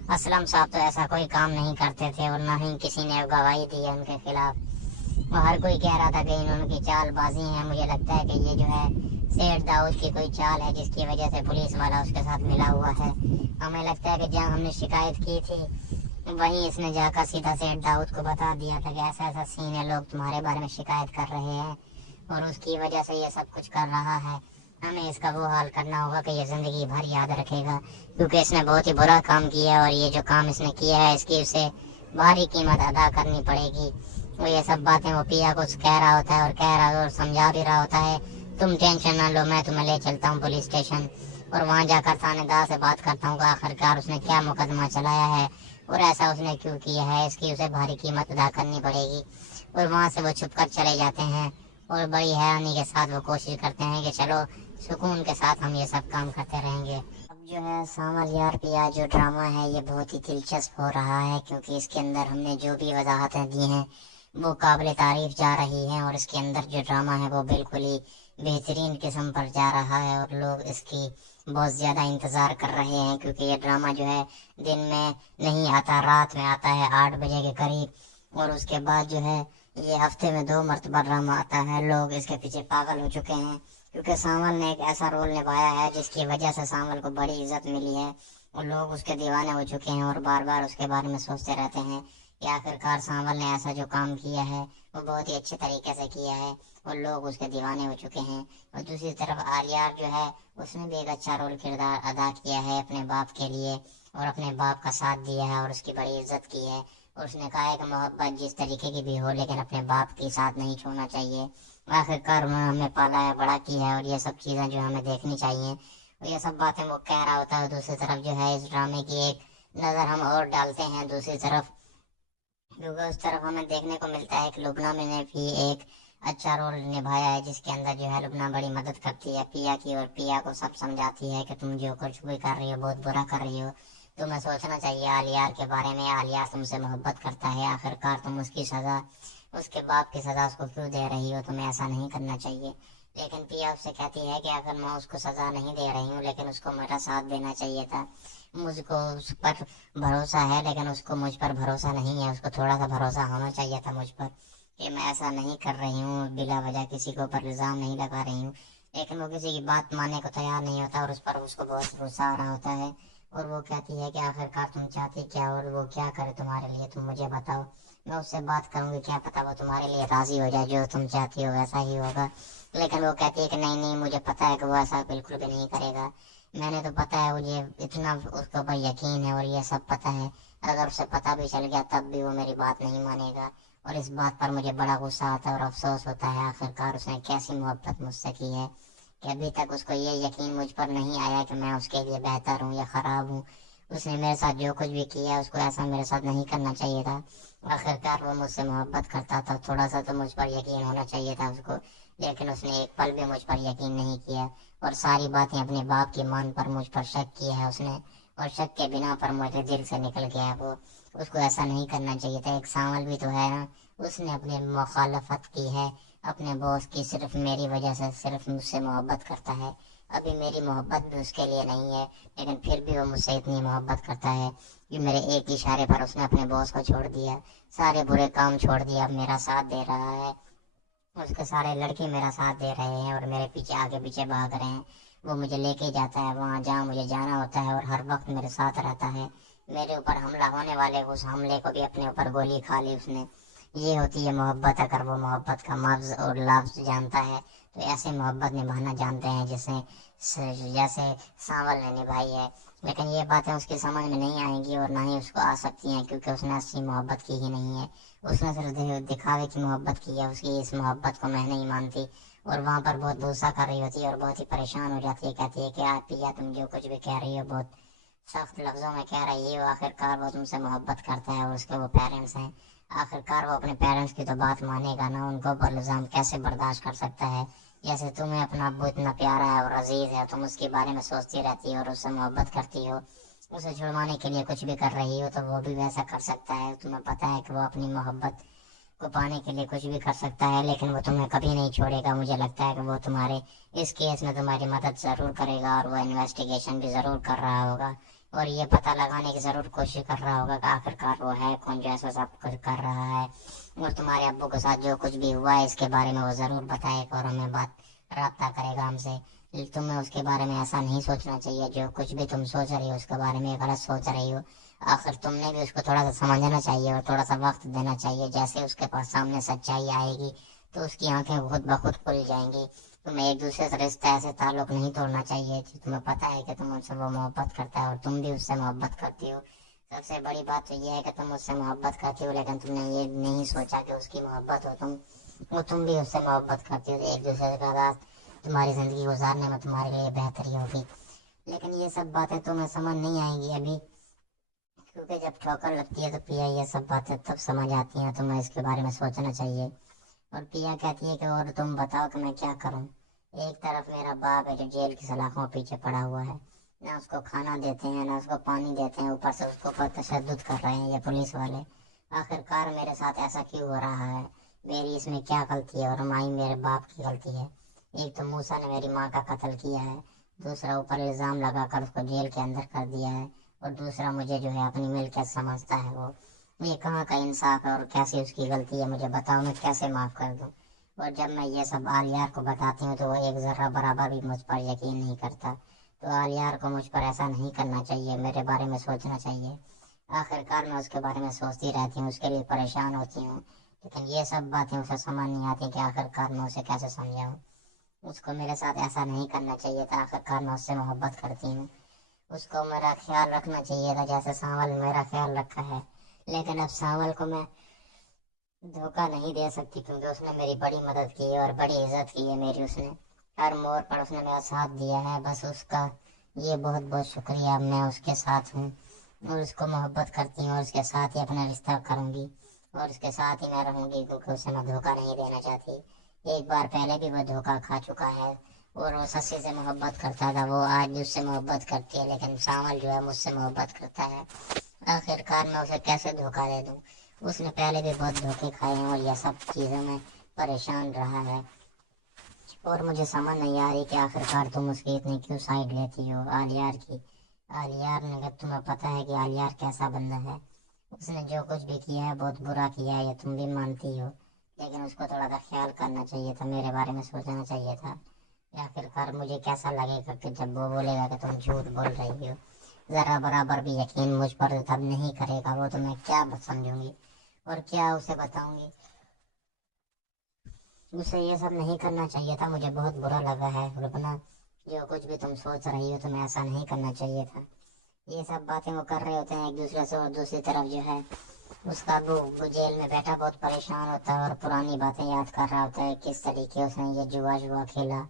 असलम साहब तो ऐसा कोई काम नहीं करते थे, और न ही किसी ने गवाही दी है उनके खिलाफ। और हर कोई कह रहा था कि इनकी चालबाजी है। मुझे लगता है कि ये जो है सेठ दाऊद की कोई चाल है, जिसकी वजह से पुलिस वाला उसके साथ मिला हुआ है। हमें लगता है कि जहाँ हमने शिकायत की थी वहीं इसने जाकर सीधा सेठ दाऊद को बता दिया था कि ऐसा ऐसा सीन है, लोग तुम्हारे बारे में शिकायत कर रहे हैं, और उसकी वजह से ये सब कुछ कर रहा है। हमें इसका वो हाल करना होगा कि ये जिंदगी भर याद रखेगा, क्योंकि इसने बहुत ही बुरा काम किया, और ये जो काम इसने किया है इसकी उसे भारी कीमत अदा करनी पड़ेगी। वो ये सब बातें वो पिया को कह रहा होता है, और कह रहा और समझा भी रहा होता है, तुम टेंशन ना लो, मैं तुम्हें ले चलता हूँ पुलिस स्टेशन, और वहाँ जाकर थानेदार से बात करता हूँ आखिरकार उसने क्या मुकदमा चलाया है और ऐसा उसने क्यों किया है, इसकी उसे भारी कीमत अदा करनी पड़ेगी। और वहाँ से वो छुप कर चले जाते हैं, और बड़ी हैरानी के साथ वो कोशिश करते हैं कि चलो सुकून के साथ हम ये सब काम करते रहेंगे। अब जो है सामल यार पिया जो ड्रामा है ये बहुत ही दिलचस्प हो रहा है, क्योंकि इसके अंदर हमने जो भी वजाहतें दी हैं वो काबिल तारीफ जा रही हैं, और इसके अंदर जो ड्रामा है वो बिल्कुल ही बेहतरीन किस्म पर जा रहा है, और लोग इसकी बहुत ज़्यादा इंतज़ार कर रहे हैं, क्योंकि ये ड्रामा जो है दिन में नहीं आता, रात में आता है 8 बजे के करीब, और उसके बाद जो है ये हफ्ते में 2 मरतबा ड्रामा आता है। लोग इसके पीछे पागल हो चुके हैं, क्योंकि सामल ने एक ऐसा रोल निभाया है जिसकी वजह से सामल को बड़ी इज्जत मिली है, और लोग उसके दीवाने हो चुके हैं, और बार बार उसके बारे में सोचते रहते हैं कि आखिरकार सामल ने ऐसा जो काम किया है वो बहुत ही अच्छे तरीके से किया है, और लोग उसके दीवाने हो चुके हैं। और दूसरी तरफ आलिया जो है उसने भी एक अच्छा रोल किरदार अदा किया है अपने बाप के लिए, और अपने बाप का साथ दिया है और उसकी बड़ी इज्जत की है। और उसने कहा है कि मोहब्बत जिस तरीके की भी हो लेकिन अपने बाप के साथ नहीं छोड़ना चाहिए। आखिरकार उन्होंने हमें पाला है, बड़ा किया है, और ये सब चीज़ें जो हमें देखनी चाहिए। और ये सब बातें वो कह रहा होता है। दूसरी तरफ जो है इस ड्रामे की एक नज़र हम और डालते हैं दूसरी तरफ, क्योंकि उस तरफ हमें देखने को मिलता है कि लुबना ने भी एक अच्छा रोल निभाया है, जिसके अंदर जो है लुबना बड़ी मदद करती है पिया की, और पिया को सब समझाती है कि तुम जो कुछ भी कर रही हो बहुत बुरा कर रही हो, तुम्हें सोचना चाहिए आलियार के बारे में, आलियार तुमसे मोहब्बत करता है, आखिरकार तुम उसकी सज़ा, उसके बाप की सज़ा उसको क्यों दे रही हो, तुम्हें ऐसा नहीं करना चाहिए। लेकिन पिया उससे कहती है कि अगर मैं उसको सज़ा नहीं दे रही हूँ लेकिन उसको मेरा साथ देना चाहिए था, मुझको उस पर भरोसा है लेकिन उसको मुझ पर भरोसा नहीं है, उसको थोड़ा सा भरोसा होना चाहिए था मुझ पर कि मैं ऐसा नहीं कर रही हूँ, बिला वजह किसी के ऊपर इल्ज़ाम नहीं लगा रही हूँ। लेकिन वो किसी की बात मानने को तैयार नहीं होता, और उस पर उसको बहुत गुस्सा आ रहा होता है, और वो कहती है कि आखिरकार तुम चाहती क्या और वो क्या करे तुम्हारे लिए, तुम मुझे बताओ, मैं उससे बात करूँगी, क्या पता वो तुम्हारे लिए राज़ी हो जाए, जो तुम चाहती हो वैसा ही होगा। लेकिन वो कहती है कि नहीं नहीं, मुझे पता है कि वो ऐसा बिल्कुल भी नहीं करेगा, मैंने तो पता है, मुझे इतना उसके ऊपर यकीन है, और ये सब पता है, अगर उसे पता भी चल गया तब भी वो मेरी बात नहीं मानेगा, और इस बात पर मुझे बड़ा गुस्सा आता है और अफसोस होता है आखिरकार उसने कैसी मोहब्बत मुझसे की है कि अभी तक उसको ये यकीन मुझ पर नहीं आया कि मैं उसके लिए बेहतर हूँ या ख़राब हूँ। उसने मेरे साथ जो कुछ भी किया उसको ऐसा मेरे साथ नहीं करना चाहिए था। आखिरकार वो मुझसे मोहब्बत करता था, थोड़ा सा तो मुझ पर यकीन होना चाहिए था उसको, लेकिन उसने एक पल भी मुझ पर यकीन नहीं किया, और सारी बातें अपने बाप की मान पर मुझ पर शक किया है उसने, और शक के बिना पर मुझे दिल से निकल गया वो। उसको ऐसा नहीं करना चाहिए था। एक सामल भी तो है ना, उसने अपनी मुखालफत की है अपने बॉस की, सिर्फ मेरी वजह से, सिर्फ मुझसे मोहब्बत करता है। अभी मेरी मोहब्बत भी उसके लिए नहीं है, लेकिन फिर भी वो मुझसे इतनी मोहब्बत करता है कि मेरे एक इशारे पर उसने अपने बॉस को छोड़ दिया, सारे बुरे काम छोड़ दिया, अब मेरा साथ दे रहा है। उसके सारे लड़के मेरा साथ दे रहे हैं और मेरे पीछे आगे पीछे भाग रहे हैं। वो मुझे लेके जाता है वहाँ जहाँ मुझे जाना होता है, और हर वक्त मेरे साथ रहता है। मेरे ऊपर हमला होने वाले, उस हमले को भी अपने ऊपर गोली खा ली उसने। ये होती है मोहब्बत। अगर वो मोहब्बत का लफ्ज और लफ्ज जानता है तो ऐसे मोहब्बत निभाना जानते हैं जैसे सांवल ने निभाई है। लेकिन ये बातें उसकी समझ में नहीं आएंगी और ना ही उसको आ सकती हैं, क्योंकि उसने असली मोहब्बत की ही नहीं है। उसने सिर्फ दिखावे की मोहब्बत की है। उसकी इस मोहब्बत को मैं नहीं मानती। और वहाँ पर बहुत गुस्सा कर रही होती है और बहुत ही परेशान हो जाती है। कहती है कि आप पिया, तुम जो कुछ भी कह रही हो बहुत सख्त लफ्जों में कह रही हो। आखिरकार वो तुमसे मोहब्बत करता है और उसके वो पेरेंट्स हैं। आखिरकार वो अपने पेरेंट्स की तो बात मानेगा ना, उनको पर इल्जाम कैसे बर्दाश्त कर सकता है। जैसे तुम्हें अपना अब्बू इतना प्यारा है और अजीज है, तुम उसके बारे में सोचती रहती हो और उससे मोहब्बत करती हो, उसे छुड़वाने के लिए कुछ भी कर रही हो, तो वो भी वैसा कर सकता है। तुम्हें पता है कि वो अपनी मोहब्बत को पाने के लिए कुछ भी कर सकता है, लेकिन वो तुम्हें कभी नहीं छोड़ेगा। मुझे लगता है कि वो तुम्हारे इस केस में तुम्हारी मदद जरूर करेगा और वो इन्वेस्टिगेशन भी जरूर कर रहा होगा और ये पता लगाने की जरूर कोशिश कर रहा होगा कि आखिरकार वो है कौन जो ऐसा सब कुछ कर रहा है। और तुम्हारे अब्बू के साथ जो कुछ भी हुआ है इसके बारे में वो जरूर बताएगा और हमें राब्ता करेगा हमसे। तुम्हें उसके बारे में ऐसा नहीं सोचना चाहिए। जो कुछ भी तुम सोच रही हो उसके बारे में गलत सोच रही हो। आखिर तुमने भी उसको थोड़ा सा समझना चाहिए और थोड़ा सा वक्त देना चाहिए। जैसे उसके पास सामने सच्चाई आएगी तो उसकी आंखें खुद ब खुद खुल जाएंगी। तुम्हें एक दूसरे से रिश्ता ऐसे ताल्लुक नहीं तोड़ना चाहिए। तुम्हें पता है कि तुम उससे वो मोहब्बत करता है और तुम भी उससे मोहब्बत करती हो। सबसे बड़ी बात तो ये है कि तुम उससे मोहब्बत करती हो, लेकिन तुमने ये नहीं सोचा कि उसकी मोहब्बत हो तुम भी उससे मोहब्बत करती हो। एक दूसरे के साथ तुम्हारी जिंदगी गुजारने में तुम्हारे लिए बेहतरी होगी। लेकिन ये सब बातें तुम्हें समझ नहीं आएंगी अभी, क्योंकि जब ठोकर लगती है तो पिया ये सब बातें तब समझ आती हैं। तुम्हें इसके बारे में सोचना चाहिए। और पिया कहती है कि और तुम बताओ कि मैं क्या करूं। एक तरफ मेरा बाप है जो जेल की सलाखों पीछे पड़ा हुआ है, ना उसको खाना देते हैं ना उसको पानी देते हैं, ऊपर से उसको पर तशद्दुद कर रहे हैं ये पुलिस वाले। आखिरकार मेरे साथ ऐसा क्यों हो रहा है? मेरी इसमें क्या गलती है? और माई मेरे बाप की गलती है। एक तो मूसा ने मेरी माँ का कत्ल किया है, दूसरा ऊपर इल्जाम लगाकर उसको जेल के अंदर कर दिया है, और दूसरा मुझे जो है अपनी मिल्कियत समझता है। वो ये कहाँ का इंसाफ है और कैसे उसकी गलती है? मुझे बताओ, मैं कैसे माफ कर दूं? और जब मैं ये सब आलियार को बताती हूँ तो वो एक जरा बराबर भी मुझ पर यकीन नहीं करता। तो आलियार को मुझ पर ऐसा नहीं करना चाहिए, मेरे बारे में सोचना चाहिए। आखिरकार मैं उसके बारे में सोचती रहती हूँ, उसके लिए परेशान होती हूँ, लेकिन ये सब बातें उसे समझ नहीं आती कि आखिरकार मैं उसे कैसे समझाऊँ। उसको मेरे साथ ऐसा नहीं करना चाहिए था। आखिरकार मैं उससे मोहब्बत करती हूँ। उसको मेरा ख्याल रखना चाहिए था जैसे सांवल मेरा ख्याल रखा है। लेकिन अब सांवल को मैं धोखा नहीं दे सकती, क्योंकि उसने मेरी बड़ी मदद की है और बड़ी इज्जत की है मेरी। उसने हर मोड़ पर उसने मेरा साथ दिया है। बस उसका ये बहुत बहुत शुक्रिया। मैं उसके साथ हूँ और उसको मोहब्बत करती हूँ और उसके साथ ही अपना रिश्ता करूँगी और उसके साथ ही मैं रहूँगी, क्योंकि उसे मैं धोखा नहीं देना चाहती। एक बार पहले भी वो धोखा खा चुका है और वो सच्ची से मोहब्बत करता था। वो आज भी उससे मोहब्बत करती है, लेकिन सांवल जो है मुझसे मोहब्बत करता है। आखिरकार मैं उसे कैसे धोखा दे दूँ? उसने पहले भी बहुत धोखे खाए हैं और यह सब चीज़ों में परेशान रहा है। और मुझे समझ नहीं आ रही कि आखिरकार तुम उसकी इतनी क्यों साइड लेती हो आलियार की। आलियार ने, जब तुम्हें पता है कि आलियार कैसा बंदा है, उसने जो कुछ भी किया है बहुत बुरा किया है, ये तुम भी मानती हो, लेकिन उसको थोड़ा सा ख्याल करना चाहिए था, मेरे बारे में सोचना चाहिए था। आखिरकार मुझे कैसा लगेगा कि जब वो बोलेगा कि तुम झूठ बोल रही हो। जरा बराबर भी यकीन मुझ पर तब नहीं करेगा वो, तो मैं क्या समझूंगी और क्या उसे बताऊंगी? उसे ये सब नहीं करना चाहिए था। मुझे बहुत बुरा लगा है रुबना, जो कुछ भी तुम सोच रही हो तुम्हें ऐसा नहीं करना चाहिए था। ये सब बातें वो कर रहे होते हैं एक दूसरे से, और दूसरी तरफ जो है उसका वो जेल में बैठा बहुत परेशान होता है और पुरानी बातें याद कर रहा होता है, किस तरीके उसने ये जुआ खेला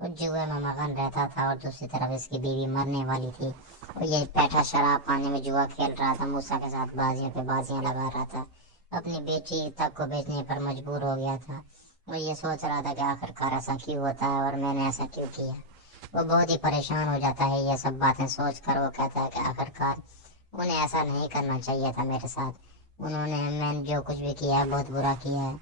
और जुए में मगन रहता था, और दूसरी तरफ इसकी बीवी मरने वाली थी और ये बैठा शराब पानी में जुआ खेल रहा था, मूसा के साथ बाजियों पे बाजियां लगा रहा था, अपनी बेटी तक को बेचने पर मजबूर हो गया था। वो ये सोच रहा था कि आखिरकार ऐसा क्यों होता है और मैंने ऐसा क्यों किया। वो बहुत ही परेशान हो जाता है ये सब बातें सोच कर। वो कहता है कि आखिरकार उन्हें ऐसा नहीं करना चाहिए था मेरे साथ। मैंने जो कुछ भी किया है बहुत बुरा किया है।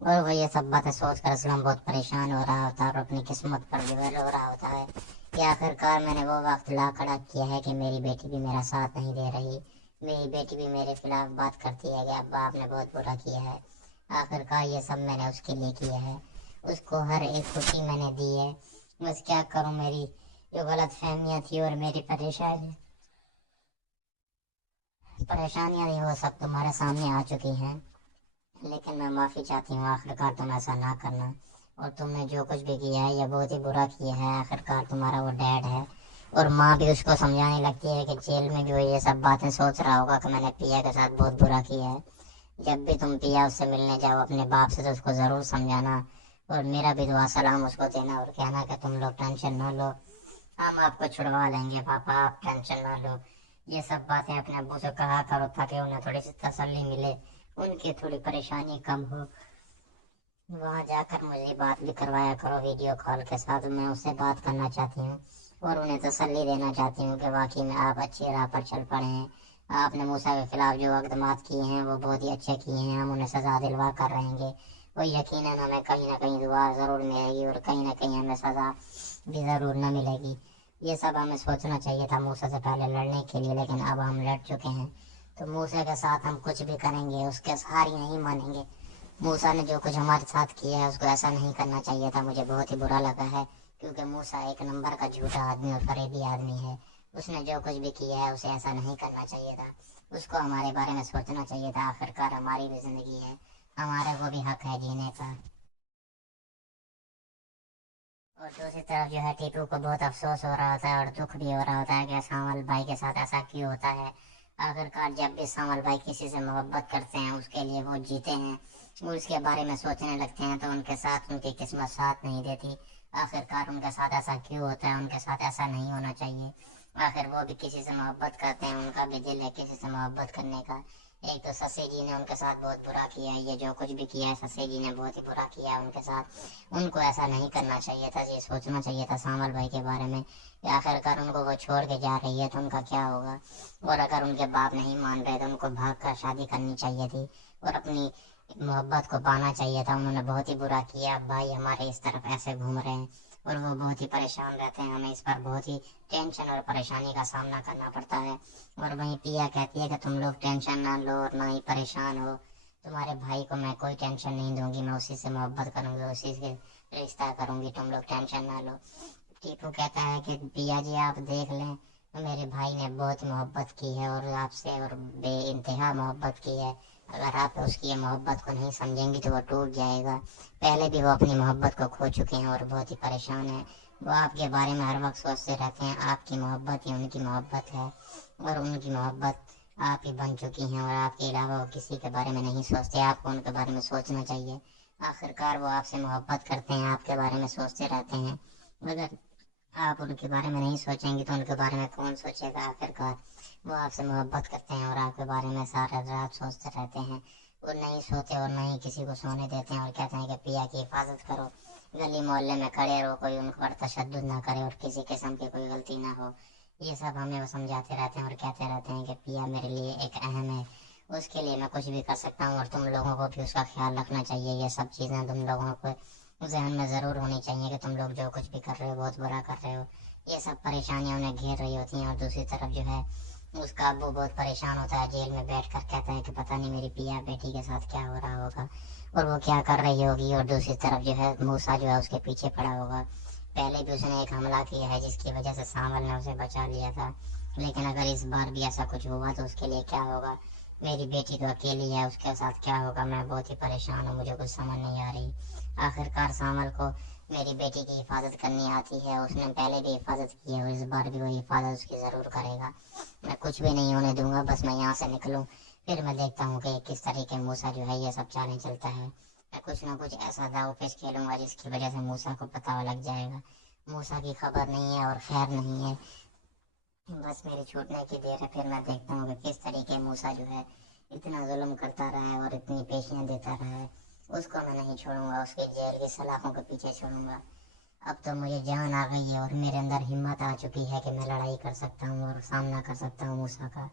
और वो ये सब बातें सोच कर असलम बहुत परेशान हो रहा होता है और अपनी किस्मत पर जो है रो रहा होता है कि आखिरकार मैंने वो वक्त ला खड़ा किया है कि मेरी बेटी भी मेरा साथ नहीं दे रही, मेरी बेटी भी मेरे खिलाफ बात करती है कि अब्बा आपने बहुत बुरा किया है। आखिरकार ये सब मैंने उसके लिए किया है, उसको हर एक खुशी मैंने दी है। बस क्या करूं, मेरी जो गलत फहमियाँ थी और मेरी परेशानी परेशानियां थी वो सब तुम्हारे सामने आ चुकी हैं, लेकिन मैं माफ़ी चाहती हूँ। आखिरकार तुम ऐसा ना करना, और तुमने जो कुछ भी किया है ये बहुत ही बुरा किया है। आखिरकार तुम्हारा वो डैड है, और माँ भी उसको समझाने लगती है कि जेल में भी वो ये सब बातें सोच रहा होगा कि मैंने पिया के साथ बहुत बुरा किया है। जब भी तुम पिया उससे मिलने जाओ अपने बाप से तो उसको ज़रूर समझाना, और मेरा भी दुआ सलाम उसको देना, और कहना कि तुम लोग टेंशन ना लो, हम आपको छुड़वा लेंगे पापा, आप टेंशन ना लो। ये सब बातें अपने अब्बू से कहा करो ताकि उन्हें थोड़ी सी तसल्ली मिले, उनकी थोड़ी परेशानी कम हो। वहाँ जाकर मुझे बात भी करवाया करो वीडियो कॉल के साथ, मैं उससे बात करना चाहती हूँ और उन्हें तसल्ली देना चाहती हूँ कि वाकई में आप अच्छी राह पर चल पड़े हैं। आपने मूसा के खिलाफ जो इक़दामात किए हैं वो बहुत ही अच्छे किए हैं, हम उन्हें सज़ा दिलवा कर रहेंगे, और यकीनन हमें कहीं ना कहीं दुआ ज़रूर मिलेगी और कहीं ना कहीं हमें सज़ा भी ज़रूर न मिलेगी। ये सब हमें सोचना चाहिए था मूसा से पहले लड़ने के लिए, लेकिन अब हम लड़ चुके हैं तो मूसा के साथ हम कुछ भी करेंगे, उसके हार नहीं मानेंगे। मूसा ने जो कुछ हमारे साथ किया है उसको ऐसा नहीं करना चाहिए था, मुझे बहुत ही बुरा लगा है, क्योंकि मूसा एक नंबर का झूठा आदमी और फरेबी आदमी है। उसने जो कुछ भी किया है उसे ऐसा नहीं करना चाहिए था, उसको हमारे बारे में सोचना चाहिए था। आखिरकार हमारी भी जिंदगी है, हमारे को भी हक है जीने का। और दूसरी तरफ जो है टीपू को बहुत अफसोस हो रहा होता है और दुख भी हो रहा होता है कि सावल भाई के साथ ऐसा क्यों होता है। आखिरकार जब भी सावल भाई किसी से मोहब्बत करते हैं उसके लिए वो जीते हैं, उसके बारे में सोचने लगते हैं तो उनके साथ उनकी किस्मत साथ नहीं देती। आखिरकार उनके साथ ऐसा क्यों होता है, उनके साथ ऐसा नहीं होना चाहिए। आखिर वो भी किसी से मोहब्बत करते हैं, उनका भी दिल है किसी से मोहब्बत करने का। एक तो ससी जी ने उनके साथ बहुत बुरा किया है, ये जो कुछ भी किया है ससी जी ने बहुत ही बुरा किया है उनके साथ, उनको ऐसा नहीं करना चाहिए था। ये सोचना चाहिए था सावल भाई के बारे में कि आखिरकार उनको वो छोड़ के जा रही है तो उनका क्या होगा, और अगर उनके बाप नहीं मान रहे तो उनको भाग कर शादी करनी चाहिए थी और अपनी मोहब्बत को पाना चाहिए था। उन्होंने बहुत ही बुरा किया, भाई हमारे इस तरफ ऐसे घूम रहे हैं और वो बहुत ही परेशान रहते हैं, हमें इस पर बहुत ही टेंशन और परेशानी का सामना करना पड़ता है। और वहीं पिया कहती है कि तुम लोग टेंशन ना लो और ना ही परेशान हो, तुम्हारे भाई को मैं कोई टेंशन नहीं दूंगी, मैं उसी से मोहब्बत करूंगी, उसी से रिश्ता करूंगी, तुम लोग टेंशन ना लो। टीपू कहता है कि पिया जी आप देख लें, मेरे भाई ने बहुत मोहब्बत की है और आपसे और बेइंतहा मोहब्बत की है, अगर आप उसकी मोहब्बत को नहीं समझेंगी तो वो टूट जाएगा। पहले भी वो अपनी मोहब्बत को खो चुके हैं और बहुत ही परेशान है। वो आपके बारे में हर वक्त सोचते रहते हैं, आपकी मोहब्बत ही उनकी मोहब्बत है और उनकी मोहब्बत आप ही बन चुकी हैं और आपके अलावा वो किसी के बारे में नहीं सोचते। आपको उनके बारे में सोचना चाहिए, आखिरकार वो आपसे मोहब्बत करते हैं, आपके बारे में सोचते रहते हैं। अगर आप उनके बारे में नहीं सोचेंगे तो उनके बारे में कौन सोचेगा। आखिरकार वो आपसे मोहब्बत करते हैं और आपके बारे में सारा रात सोचते रहते हैं। वो नहीं सोते और नहीं किसी को सोने देते हैं और कहते हैं कि पिया की हिफाजत करो, गली मोहल्ले में खड़े रहो, कोई उन पर तशद्दुद ना करे और किसी किस्म की कोई गलती ना हो। ये सब हमें वो समझाते रहते हैं और कहते रहते हैं कि पिया मेरे लिए एक अहम है, उसके लिए मैं कुछ भी कर सकता हूँ और तुम लोगों को भी उसका ख्याल रखना चाहिए। ये सब चीज़ें तुम लोगों को जहन में ज़रूर होनी चाहिए कि तुम लोग जो कुछ भी कर रहे हो बहुत बुरा कर रहे हो। ये सब परेशानियाँ उन्हें घेर रही होती हैं। और दूसरी तरफ जो है उसका अब्बू बहुत परेशान होता है, जेल में बैठकर कहता है कि पता नहीं मेरी पिया बेटी के साथ क्या हो रहा होगा और वो क्या कर रही होगी। और दूसरी तरफ जो है मूसा जो है उसके पीछे पड़ा होगा। पहले भी उसने एक हमला किया है जिसकी वजह से सावल ने उसे बचा लिया था, लेकिन अगर इस बार भी ऐसा कुछ हुआ तो उसके लिए क्या होगा। मेरी बेटी तो अकेली है, उसके साथ क्या होगा, मैं बहुत ही परेशान हूँ, मुझे कुछ समझ नहीं आ रही। आखिरकार सावल को मेरी बेटी की हिफाजत करनी आती है, उसने पहले भी हिफाजत की है और इस बार भी वो हिफाजत उसकी ज़रूर करेगा। मैं कुछ भी नहीं होने दूंगा, बस मैं यहाँ से निकलूँ, फिर मैं देखता हूँ कि किस तरीके मूसा जो है ये सब चालें चलता है। मैं कुछ ना कुछ ऐसा दाव पेश खेलूंगा जिसकी वजह से मूसा को पता लग जाएगा। मूसा की खबर नहीं है और खैर नहीं है, बस मेरे छूटने की देर है, फिर मैं देखता हूँ कि किस तरीके मूसा जो है इतना जुल्म करता रहा है और इतनी पेशियाँ देता रहा है। उसको मैं नहीं छोड़ूंगा, उसके जेल की सलाखों के पीछे छोड़ूंगा। अब तो मुझे जान आ गई है और मेरे अंदर हिम्मत आ चुकी है कि मैं लड़ाई कर सकता हूँ और सामना कर सकता हूँ मूसा का।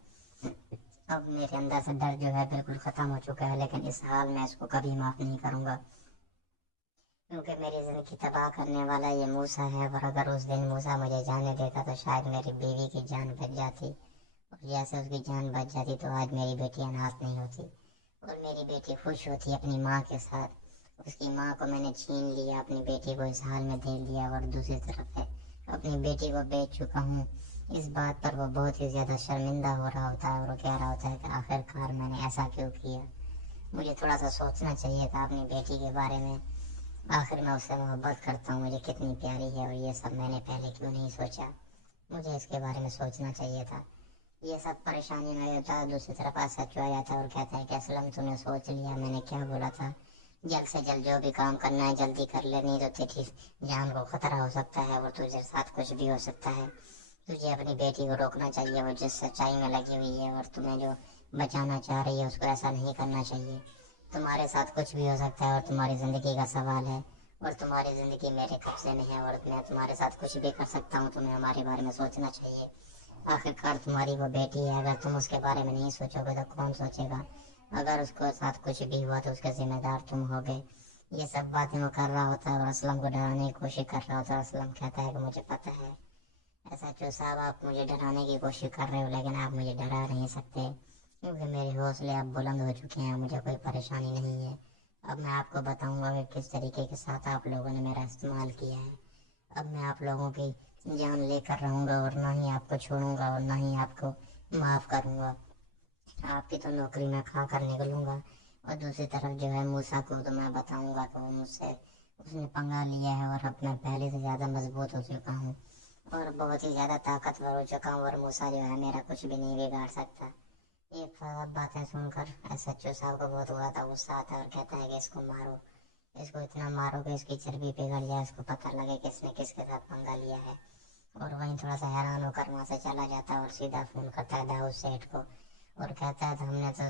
अब मेरे अंदर से डर जो है बिल्कुल ख़त्म हो चुका है, लेकिन इस हाल में इसको कभी माफ़ नहीं करूँगा, क्योंकि मेरी ज़िंदगी तबाह करने वाला ये मूसा है। और अगर उस दिन मूसा मुझे जाने देता तो शायद मेरी बीवी की जान बच जाती, और जैसे उसकी जान बच जाती तो आज मेरी बेटी अनाथ नहीं होती और मेरी बेटी खुश होती अपनी माँ के साथ। उसकी माँ को मैंने छीन लिया, अपनी बेटी को इस हाल में दे दिया, और दूसरी तरफ है अपनी बेटी को बेच चुका हूँ इस बात पर वो बहुत ही ज़्यादा शर्मिंदा हो रहा होता है और वो कह रहा होता है कि आखिरकार मैंने ऐसा क्यों किया, मुझे थोड़ा सा सोचना चाहिए था अपनी बेटी के बारे में, आखिर मैं उससे मोहब्बत करता हूँ, मुझे कितनी प्यारी है और ये सब मैंने पहले क्यों नहीं सोचा, मुझे इसके बारे में सोचना चाहिए था। ये सब परेशानी में होता है। दूसरी तरफ असद आ जाता है और कहता है कि असलम तूने सोच लिया, मैंने क्या बोला था, जल्द से जल्द जो भी काम करना है जल्दी कर ले, नहीं तो तेरी जान को खतरा हो सकता है और तुझे साथ कुछ भी हो सकता है। तुझे अपनी बेटी को रोकना चाहिए, वो जिस सच्चाई में लगी हुई है और तुम्हें जो बचाना चाह रही है उसको ऐसा नहीं करना चाहिए। तुम्हारे साथ कुछ भी हो सकता है और तुम्हारी ज़िंदगी का सवाल है और तुम्हारी ज़िंदगी मेरे कब्जे में है और मैं तुम्हारे साथ कुछ भी कर सकता हूँ। तुम्हें हमारे बारे में सोचना चाहिए, आखिरकार तुम्हारी वो बेटी है, अगर तुम उसके बारे में नहीं सोचोगे तो कौन सोचेगा, अगर उसके साथ कुछ भी हुआ तो उसके जिम्मेदार तुम होगे। ये सब बातें वो कर रहा होता है और असलम को डराने की कोशिश कर रहा होता है। असलम कहता है कि मुझे पता है SHO साहब, आप मुझे डराने की कोशिश कर रहे हो लेकिन आप मुझे डरा नहीं सकते क्योंकि मेरे हौसले अब बुलंद हो चुके हैं, मुझे कोई परेशानी नहीं है। अब मैं आपको बताऊंगा कि किस तरीके के साथ आप लोगों ने मेरा इस्तेमाल किया है। अब मैं आप लोगों की जान लेकर रहूँगा और ना ही आपको छोड़ूंगा और ना ही आपको माफ़ करूँगा। आपकी तो नौकरी मैं खा कर निकलूँगा। और दूसरी तरफ जो है मूसा को तो मैं बताऊँगा कि वो मुझसे उसने पंगा लिया है और अब मैं पहले से ज़्यादा मजबूत हो चुका हूँ और बहुत ही ज़्यादा ताकतवर हो चुका हूँ और मूसा जो है मेरा कुछ भी नहीं बिगाड़ सकता। ये सब बातें सुनकर SHO साहब को बहुत ज़्यादा गुस्सा आता है और कहता है कि इसको मारो, इसको इतना मारो कि इसकी चर्बी पिघल जाए, इसको पता लगे कि इसने किसके साथ पंगा लिया है। और वहीं थोड़ा सा हैरान होकर वहाँ से चला जाता है और सीधा फ़ोन करता है दाऊद सेठ को और कहता है हमने तो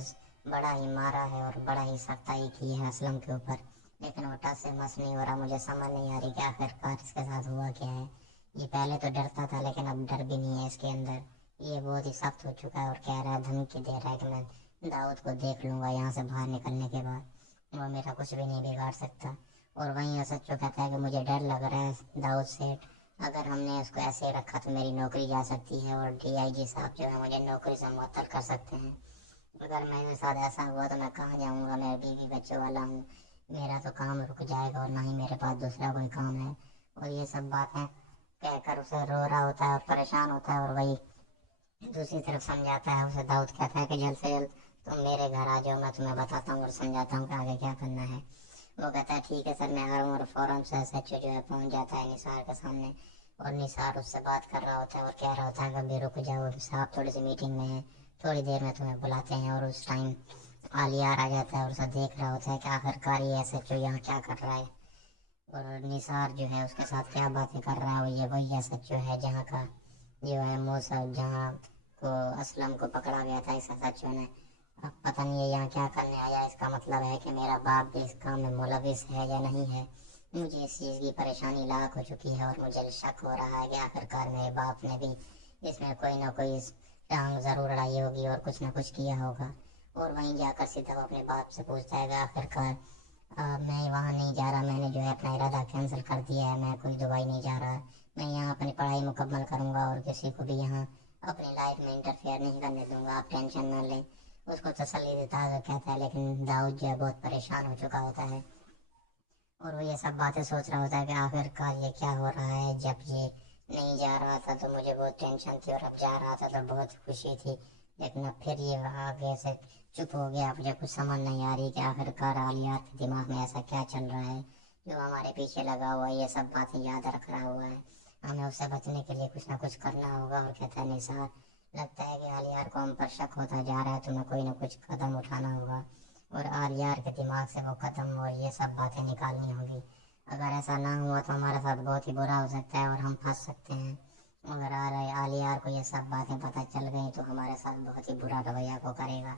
बड़ा ही मारा है और बड़ा ही सख्ताई की है असलम के ऊपर, लेकिन वो टस से मस नहीं हो रहा। मुझे समझ नहीं आ रही कि आखिरकार इसके साथ हुआ क्या है। ये पहले तो डरता था लेकिन अब डर भी नहीं है इसके अंदर, ये बहुत ही सख्त हो चुका है और कह रहा है, धमकी दे रहा है कि मैं दाऊद को देख लूँगा यहाँ से बाहर निकलने के बाद, वो मेरा कुछ भी नहीं बिगाड़ सकता। और वहीं SHO कहता है कि मुझे डर लग रहा है दाऊद सेठ, अगर हमने उसको ऐसे रखा तो मेरी नौकरी जा सकती है और DIG साहब जो है मुझे नौकरी से मुअत्तल कर सकते हैं। अगर मेरे साथ ऐसा हुआ तो मैं कहाँ जाऊँगा, मैं बीवी बच्चों वाला हूँ, मेरा तो काम रुक जाएगा और ना ही मेरे पास दूसरा कोई काम है। और ये सब बातें कहकर उसे रो रहा होता है और परेशान होता है। और वही दूसरी तरफ समझाता है उसे दाऊद, कहता है कि जल्द से जल्द तुम मेरे घर आ जाओ, मैं तुम्हें बताता हूँ और समझाता हूँ कि आगे क्या करना है। वो कहता है ठीक है सर, मैं आ रहा हूँ और फौरन से SHO जो है पहुँच जाता है निसार के सामने और निसार उससे बात कर रहा होता है और कह रहा होता है कि अभी रुक जाओ साहब, थोड़ी सी मीटिंग में है, थोड़ी देर में तुम्हें बुलाते हैं। और उस टाइम आलियार आ जाता है और उसे देख रहा होता है कि आखिरकार ये SHO यहाँ क्या कर रहा है और निसार जो है उसके साथ क्या बातें कर रहा है। ये वही SHO है जहाँ का जो है मूसा, जहाँ को असलम को पकड़ा गया था इस SHO ने। अब पता नहीं है यहाँ क्या करने आया, इसका मतलब है कि मेरा बाप भी इस काम में मुलविस है या नहीं है। मुझे इस चीज़ की परेशानी लाख हो चुकी है और मुझे शक हो रहा है कि आखिरकार मेरे बाप ने भी इसमें कोई ना कोई टांग ज़रूर अड़ाई होगी और कुछ ना कुछ किया होगा। और वहीं जाकर सीधा अपने बाप से पूछता है कि आखिरकार मैं वहाँ नहीं जा रहा, मैंने जो है अपना इरादा कैंसिल कर दिया है, मैं कोई दुबई नहीं जा रहा, मैं यहाँ अपनी पढ़ाई मुकम्मल करूँगा और किसी को भी यहाँ अपनी लाइफ में इंटरफेयर नहीं करने दूँगा, आप टेंशन ना लें। उसको तसल्ली देता है कहता है, लेकिन दाऊद जो है बहुत परेशान हो चुका होता है और वो ये सब बातें सोच रहा होता है कि आखिरकार ये क्या हो रहा है। जब ये नहीं जा रहा था तो मुझे बहुत टेंशन थी और अब जा रहा था तो बहुत खुशी थी, लेकिन अब फिर ये आगे से चुप हो गया। मुझे कुछ समझ नहीं आ रही कि आखिरकार आलियार के दिमाग में ऐसा क्या चल रहा है जो हमारे पीछे लगा हुआ है, ये सब बातें याद रख रहा हुआ है, हमें उससे बचने के लिए कुछ ना कुछ करना होगा। और कहता है निसार, लगता है कि आलियार को हम पर शक होता जा रहा है, तुम्हें कोई ना कुछ कदम उठाना होगा और आलियार के दिमाग से वो कदम और ये सब बातें निकालनी होगी। अगर ऐसा ना हुआ तो हमारे साथ बहुत ही बुरा हो सकता है और हम फंस सकते हैं। अगर आलियार को ये सब बातें पता चल गई तो हमारे साथ बहुत ही बुरा रवैया को करेगा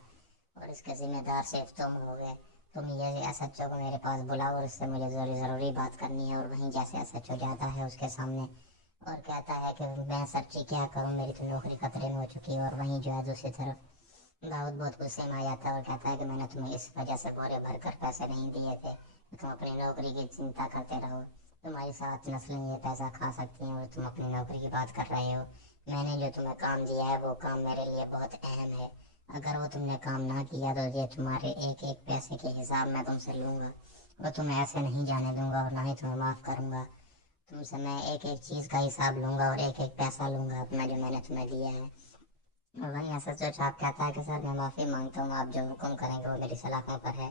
और इसके जिम्मेदार सिर्फ तुम होगे। तुम ये SHO को मेरे पास बुलाओ और इससे मुझे ज़रूरी बात करनी है। और वहीं जैसे SHO जाता है उसके सामने और कहता है कि मैं सच्ची क्या करूं, मेरी तो नौकरी खतरे में हो चुकी है। और वहीं जो है दूसरी तरफ दाऊद बहुत गुस्से में आ जाता है और कहता है कि मैंने तुम्हें इस वजह से बोरे भरकर पैसे नहीं दिए थे कि तुम अपनी नौकरी की चिंता करते रहो, तुम्हारी 7 नस्लें ये पैसा खा सकती हैं और तुम अपनी नौकरी की बात कर रहे हो। मैंने जो तुम्हें काम दिया है वो काम मेरे लिए बहुत अहम है, अगर वो तुमने काम ना किया तो ये तुम्हारे एक एक पैसे के हिसाब मैं तुमसे लूँगा, वो तुम्हें ऐसे नहीं जाने दूंगा और ना ही तुम्हें माफ़ करूँगा। तुमसे मैं एक एक चीज़ का हिसाब लूंगा और एक एक पैसा लूंगा अपना जो मैंने तुम्हें दिया है। और वहीं असद साहब कहता है कि सर मैं माफ़ी मांगता हूँ, आप जो हुक्म करेंगे वो मेरी सलाखों पर है,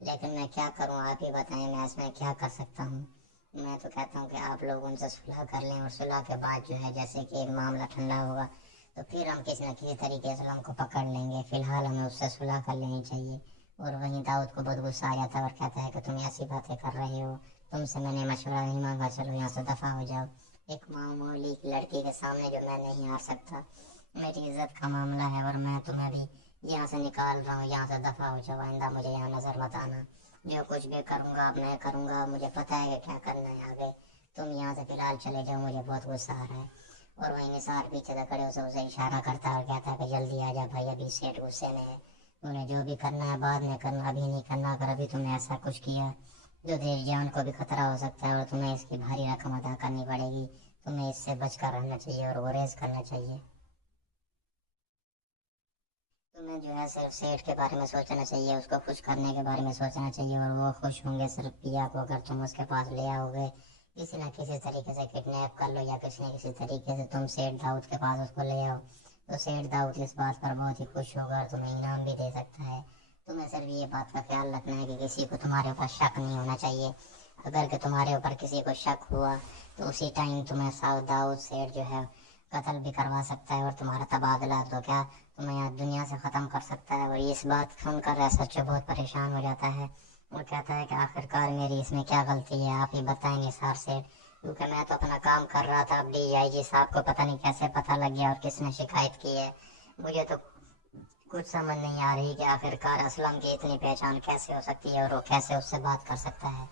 लेकिन मैं क्या करूँ, आप ही बताएं मैं इसमें क्या कर सकता हूँ। मैं तो कहता हूँ कि आप लोग उनसे सुलह कर लें और सुलह के बाद जो है जैसे कि एक मामला ठंडा होगा तो फिर हम किसी न किसी तरीके से हमको पकड़ लेंगे, फिलहाल हमें उससे सुलह कर लेनी चाहिए। और वहीं दाऊद को बहुत गुस्सा आ जाता है और कहता है कि तुम ऐसी बातें कर रहे हो, तुमसे मैंने मशवरा नहीं मांगा, चलो यहाँ से दफ़ा हो जाओ। एक मामूली लड़की के सामने जो मैं नहीं आ सकता, मेरी इज्जत का मामला है और मैं तुम्हें भी यहाँ से निकाल रहा हूँ, यहाँ से दफ़ा हो जाओ, आइंदा मुझे यहाँ नज़र मत आना। जो कुछ भी करूँगा अब मैं करूँगा, मुझे पता है कि क्या करना है आगे, तुम यहाँ से फिलहाल चले जाओ, मुझे बहुत गुस्सा आ रहा है। और वहीं निसार पीछे से खड़े उसे इशारा करता है और कहता है कि जल्दी आ जा भाई, अभी सेठ गुस्से में है, तूने जो भी करना है बाद में करना, अभी नहीं करना। अगर अभी तुमने ऐसा कुछ किया जो तेरी जान को भी खतरा हो सकता है और तुम्हें इसकी भारी रकम अदा करनी पड़ेगी, तुम्हें इससे बचकर रहना चाहिए और गुरेज करना चाहिए। तुम्हें जो है सिर्फ सेठ के बारे में सोचना चाहिए, उसको खुश करने के बारे में सोचना चाहिए और वो खुश होंगे सिर्फ पिया को अगर तुम उसके पास ले आओगे, किसी न किसी तरीके से किडनैप कर लो या किसी न किसी तरीके से तुम सेठ दाऊद के पास उसको ले आओ, तो सेठ दाऊद इस बात पर बहुत ही खुश होगा और तुम्हें इनाम भी दे सकता है। तुम्हें सिर्फ ये बात का ख्याल रखना है कि किसी को तुम्हारे ऊपर शक नहीं होना चाहिए। अगर कि तुम्हारे ऊपर किसी को शक हुआ तो उसी टाइम तुम्हें साउथ दाऊद सेठ जो है कत्ल भी करवा सकता है और तुम्हारा तबादला तो क्या तुम्हें यहाँ दुनिया से ख़त्म कर सकता है। और इस बात सुनकर सच्चो बहुत परेशान हो जाता है और कहता है कि आखिरकार मेरी इसमें क्या गलती है, आप ही बताएं निसार सेठ, क्योंकि मैं तो अपना काम कर रहा था, अब DIG साहब को पता नहीं कैसे पता लग गया और किसने शिकायत की है। मुझे तो कुछ समझ नहीं आ रही कि आखिरकार असलम की इतनी पहचान कैसे हो सकती है और वो कैसे उससे बात कर सकता है।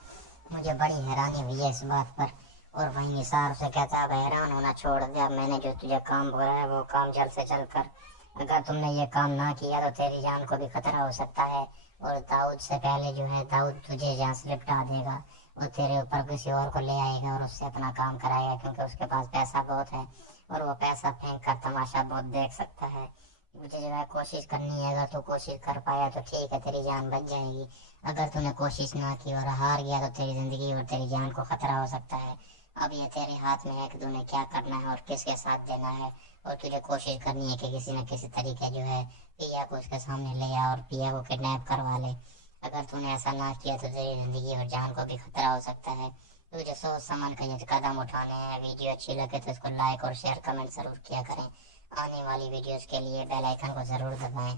मुझे बड़ी हैरानी हुई है इस बात पर। और वहीं निसार से कहता है हैरान होना छोड़ दिया, मैंने जो तुझे काम बोला है वो काम जल्द से जल्द कर, अगर तुमने ये काम ना किया तो तेरी जान को भी खतरा हो सकता है और दाऊद से पहले जो है दाऊद तुझे यहाँ से निपटा देगा और तेरे ऊपर किसी और को ले आएगा और उससे अपना काम कराएगा, क्योंकि उसके पास पैसा बहुत है और वो पैसा फेंक कर तमाशा बहुत देख सकता है। मुझे जो है कोशिश करनी है, अगर तू कोशिश कर पाया तो ठीक है, तेरी जान बच जाएगी, अगर तूने कोशिश ना की और हार गया तो तेरी जिंदगी और तेरी जान को खतरा हो सकता है। अब ये तेरे हाथ में है कि तूने क्या करना है और किसके साथ देना है, और तुझे कोशिश करनी है कि किसी न किसी तरीके जो है पिया को उसके सामने ले आ और पिया को किडनैप करवा ले। अगर तूने ऐसा ना किया तो तेरी जिंदगी और जान को भी खतरा हो सकता है। तुझे सोच समझ कर ये कदम उठाने हैं। वीडियो अच्छी लगे तो इसको लाइक और शेयर कमेंट जरूर किया करें। आने वाली वीडियोस के लिए बेल आइकन को जरूर दबाएं।